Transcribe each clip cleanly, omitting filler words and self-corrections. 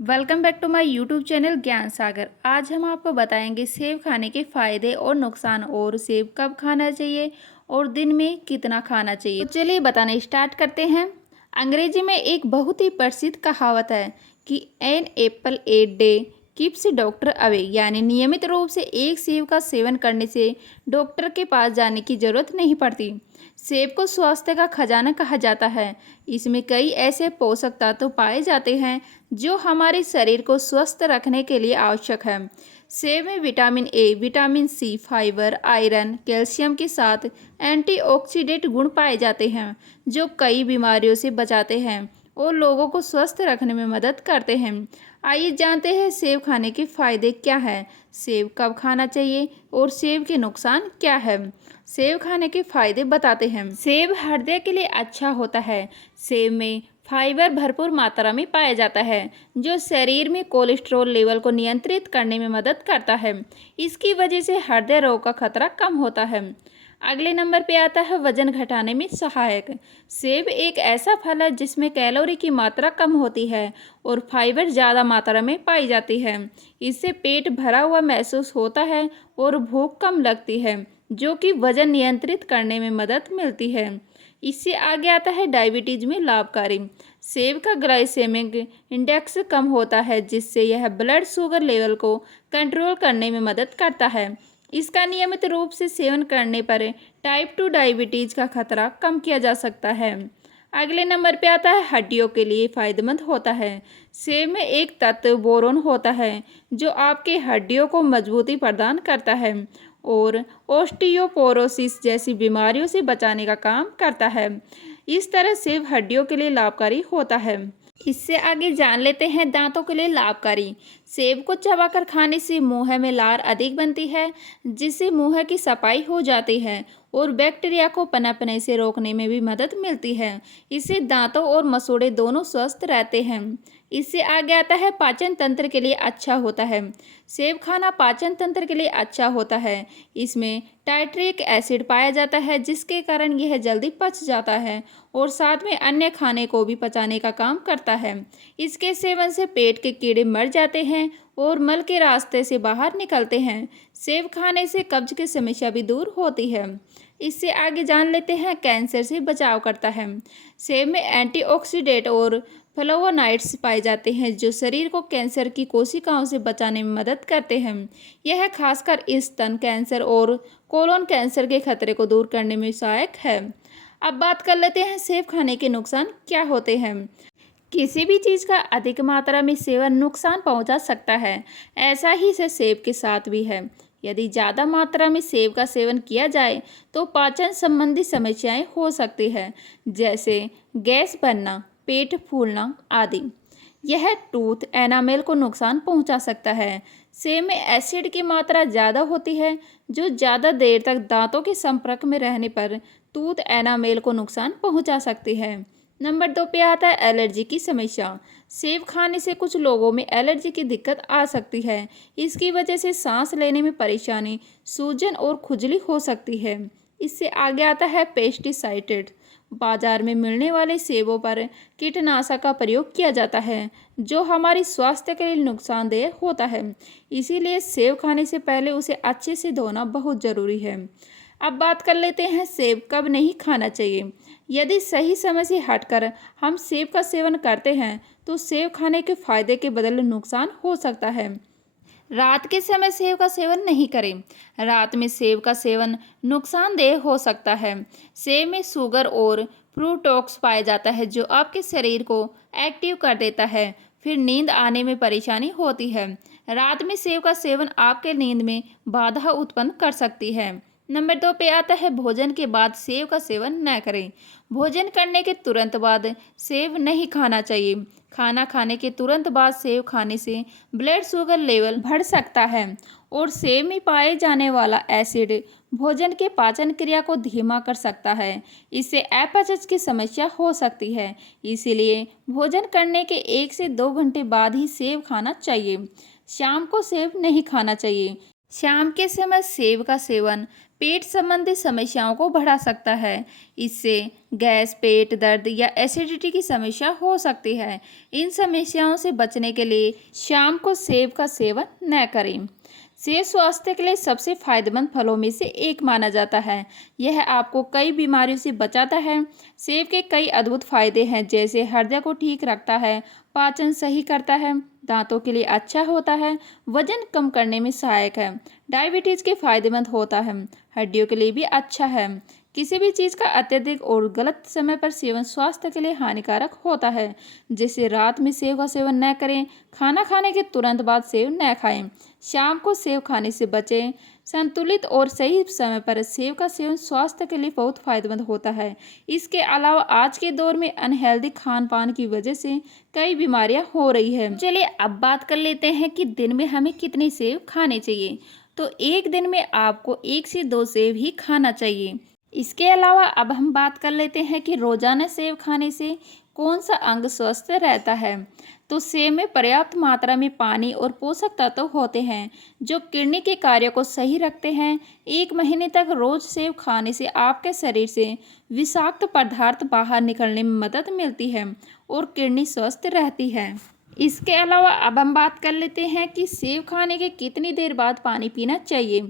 Welcome back to my YouTube channel Gyan Sagar. आज हम आपको बताएंगे सेब खाने के फायदे और नुकसान और सेब कब खाना चाहिए और दिन में कितना खाना चाहिए। तो चलिए बताना स्टार्ट करते हैं। अंग्रेजी में एक बहुत ही प्रसिद्ध कहावत है कि an apple a day keeps doctor away, यानी नियमित रूप से एक सेब का सेवन करने से डॉक्टर के पास जाने की जरूरत नहीं पड़ती। सेब को स्वास्थ्य का खजाना कहा जाता है। इसमें कई ऐसे पोषक तत्व पाए जाते हैं जो हमारे शरीर को स्वस्थ रखने के लिए आवश्यक है। सेब में vitamin A, vitamin C, fibre, iron, calcium के साथ एंटीऑक्सीडेंट गुण पाए जाते हैं जो कई बीमारियों से बचाते हैं और लोगों को स्वस्थ रखने में मदद करते हैं। आइए जानते हैं सेब खाने के फायदे क्या हैं, सेब कब खाना चाहिए और सेब के नुकसान क्या है। सेब खाने के फायदे बताते हैं। सेब हृदय के लिए अच्छा होता है। सेब में फाइबर भरपूर मात्रा में पाया जाता है जो शरीर में कोलेस्ट्रॉल लेवल को नियंत्रित करने में मदद करता है। इसकी वजह से हृदय रोग का खतरा कम होता है। अगले नंबर पे आता है वजन घटाने में सहायक। सेब एक ऐसा फल है जिसमें कैलोरी की मात्रा कम होती है और फाइबर ज़्यादा मात्रा में पाई जाती है। इससे पेट भरा हुआ महसूस होता है और भूख कम लगती है, जो कि वजन नियंत्रित करने में मदद मिलती है। इससे आगे आता है डायबिटीज में लाभकारी। सेब का ग्लाइसेमिक इंडेक्स कम होता है जिससे यह ब्लड शुगर लेवल को कंट्रोल करने में मदद करता है। इसका नियमित रूप से सेवन करने पर टाइप 2 डायबिटीज का खतरा कम किया जा सकता है। अगले नंबर पे आता है हड्डियों के लिए फायदेमंद होता है। सेब में एक तत्व बोरोन होता है जो आपके हड्डियों को मजबूती प्रदान करता है और ओस्टियोपोरोसिस जैसी बीमारियों से बचाने का काम करता है। इस तरह सेब हड्डियों के लिए लाभकारी होता है। इससे आगे जान लेते हैं दांतों के लिए लाभकारी। सेब को चबाकर खाने से मुंह में लार अधिक बनती है जिससे मुंह की सफाई हो जाती है और बैक्टीरिया को पनपने से रोकने में भी मदद मिलती है। इससे दांतों और मसूड़े दोनों स्वस्थ रहते हैं। इससे आगे आता है पाचन तंत्र के लिए अच्छा होता है। सेब खाना पाचन तंत्र के लिए अच्छा होता है। इसमें टाइट्रिक एसिड पाया जाता है जिसके कारण यह जल्दी पच जाता है और साथ में अन्य खाने को भी पचाने का काम करता है। इसके सेवन से पेट के कीड़े मर जाते हैं और मल के रास्ते से बाहर निकलते हैं। सेब खाने से कब्ज की समस्या भी दूर होती है। इससे आगे जान लेते हैं कैंसर से बचाव करता है। सेब में एंटीऑक्सीडेंट और फ्लेवोनॉइड्स पाए जाते हैं जो शरीर को कैंसर की कोशिकाओं से बचाने में मदद करते हैं। यह खासकर स्तन कैंसर और कोलोन कैंसर के खतरे को दूर करने में सहायक है। अब बात कर लेते हैं सेब खाने के नुकसान क्या होते हैं। किसी भी चीज़ का अधिक मात्रा में सेवन नुकसान पहुंचा सकता है। ऐसा ही से सेब के साथ भी है। यदि ज़्यादा मात्रा में सेब का सेवन किया जाए तो पाचन संबंधी समस्याएं हो सकती है, जैसे गैस बनना, पेट फूलना आदि। यह टूथ एनामेल को नुकसान पहुंचा सकता है। सेब में एसिड की मात्रा ज़्यादा होती है जो ज़्यादा देर तक दांतों के संपर्क में रहने पर टूथ एनामेल को नुकसान पहुंचा सकती है। नंबर 2 पे आता है एलर्जी की समस्या। सेब खाने से कुछ लोगों में एलर्जी की दिक्कत आ सकती है। इसकी वजह से सांस लेने में परेशानी, सूजन और खुजली हो सकती है। इससे आगे आता है पेस्टिसाइड। बाजार में मिलने वाले सेबों पर कीटनाशक का प्रयोग किया जाता है जो हमारी स्वास्थ्य के लिए नुकसानदेह होता है। इसीलिए सेब खाने से पहले उसे अच्छे से धोना बहुत ज़रूरी है। अब बात कर लेते हैं सेब कब नहीं खाना चाहिए। यदि सही समय से हटकर हम सेब का सेवन करते हैं तो सेब खाने के फायदे के बदले नुकसान हो सकता है। रात के समय सेब का सेवन नहीं करें। रात में सेब का सेवन नुकसानदेह हो सकता है। सेब में शुगर और फ्रूक्टोज पाया जाता है जो आपके शरीर को एक्टिव कर देता है, फिर नींद आने में परेशानी होती है। रात में सेब का सेवन आपके नींद में बाधा उत्पन्न कर सकती है। नंबर 2 पे आता है भोजन के बाद सेब का सेवन न करें। भोजन करने के तुरंत बाद सेब नहीं खाना चाहिए। खाना खाने के तुरंत बाद सेब खाने से ब्लड शुगर लेवल बढ़ सकता है और सेब में पाए जाने वाला एसिड भोजन के पाचन क्रिया को धीमा कर सकता है। इससे अपचन की समस्या हो सकती है। इसीलिए भोजन करने के 1 से 2 घंटे बाद ही सेब खाना चाहिए। शाम को सेब नहीं खाना चाहिए। शाम के समय सेब का सेवन पेट संबंधी समस्याओं को बढ़ा सकता है। इससे गैस, पेट दर्द या एसिडिटी की समस्या हो सकती है। इन समस्याओं से बचने के लिए शाम को सेब का सेवन न करें। सेब स्वास्थ्य के लिए सबसे फायदेमंद फलों में से एक माना जाता है। यह आपको कई बीमारियों से बचाता है। सेब के कई अद्भुत फायदे हैं, जैसे हृदय को ठीक रखता है, पाचन सही करता है, दांतों के लिए अच्छा होता है, वजन कम करने में सहायक है, डायबिटीज के फायदेमंद होता है, हड्डियों के लिए भी अच्छा है। किसी भी चीज़ का अत्यधिक और गलत समय पर सेवन स्वास्थ्य के लिए हानिकारक होता है। जैसे रात में सेब का सेवन न करें, खाना खाने के तुरंत बाद सेब न खाएं, शाम को सेब खाने से बचें। संतुलित और सही समय पर सेब का सेवन स्वास्थ्य के लिए बहुत फायदेमंद होता है। इसके अलावा आज के दौर में अनहेल्दी खान पान की वजह से कई बीमारियां हो रही है। चलिए अब बात कर लेते हैं कि दिन में हमें कितने सेब खाने चाहिए। तो एक दिन में आपको 1 से 2 सेब ही खाना चाहिए। इसके अलावा अब हम बात कर लेते हैं कि रोजाना सेब खाने से कौन सा अंग स्वस्थ रहता है। तो सेब में पर्याप्त मात्रा में पानी और पोषक तत्व होते हैं जो किडनी के कार्य को सही रखते हैं। 1 महीने तक रोज सेब खाने से आपके शरीर से विषाक्त पदार्थ बाहर निकलने में मदद मिलती है और किडनी स्वस्थ रहती है। इसके अलावा अब हम बात कर लेते हैं कि सेब खाने के कितनी देर बाद पानी पीना चाहिए।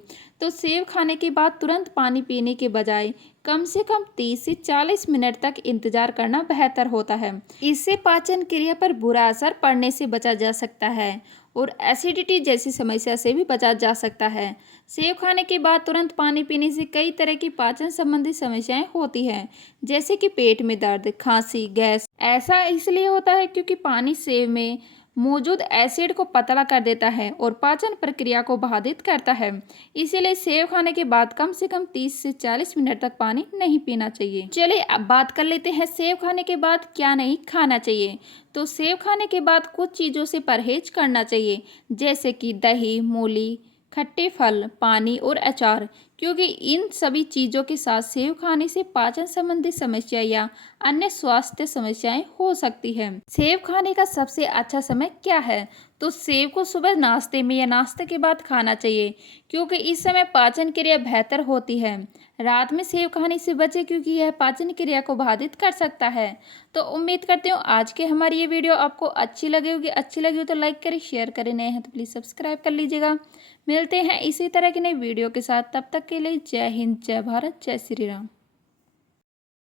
तो सेब खाने के बाद तुरंत पानी पीने के बजाय कम से कम 30 से 40 मिनट तक इंतजार करना बेहतर होता है। इससे पाचन क्रिया पर बुरा असर पड़ने से बचा जा सकता है और एसिडिटी जैसी समस्या से भी बचा जा सकता है। सेब खाने के बाद तुरंत पानी पीने से कई तरह की पाचन संबंधी समस्याएं होती हैं, जैसे कि पेट में दर्द, खांसी, गैस। ऐसा इसलिए होता है क्योंकि पानी सेब में मौजूद एसिड को पतला कर देता है और पाचन प्रक्रिया को बाधित करता है। इसीलिए सेब खाने के बाद कम से कम 30 से 40 मिनट तक पानी नहीं पीना चाहिए। चलिए अब बात कर लेते हैं सेब खाने के बाद क्या नहीं खाना चाहिए। तो सेब खाने के बाद कुछ चीज़ों से परहेज करना चाहिए, जैसे कि दही, मूली, खट्टे फल, पानी और अचार, क्योंकि इन सभी चीज़ों के साथ सेब खाने से पाचन संबंधी समस्या या अन्य स्वास्थ्य समस्याएं हो सकती हैं। सेब खाने का सबसे अच्छा समय क्या है? तो सेब को सुबह नाश्ते में या नाश्ते के बाद खाना चाहिए, क्योंकि इस समय पाचन क्रिया बेहतर होती है। रात में सेब खाने से बचें, क्योंकि यह पाचन क्रिया को बाधित कर सकता है। तो उम्मीद करती हूँ आज की हमारी ये वीडियो आपको अच्छी लगी होगी। अच्छी लगी हो तो लाइक करें, शेयर करें, नए हैं तो प्लीज़ सब्सक्राइब कर लीजिएगा। मिलते हैं इसी तरह की नई वीडियो के साथ, तब तक के लिए जय हिंद, जय भारत, जय श्री राम।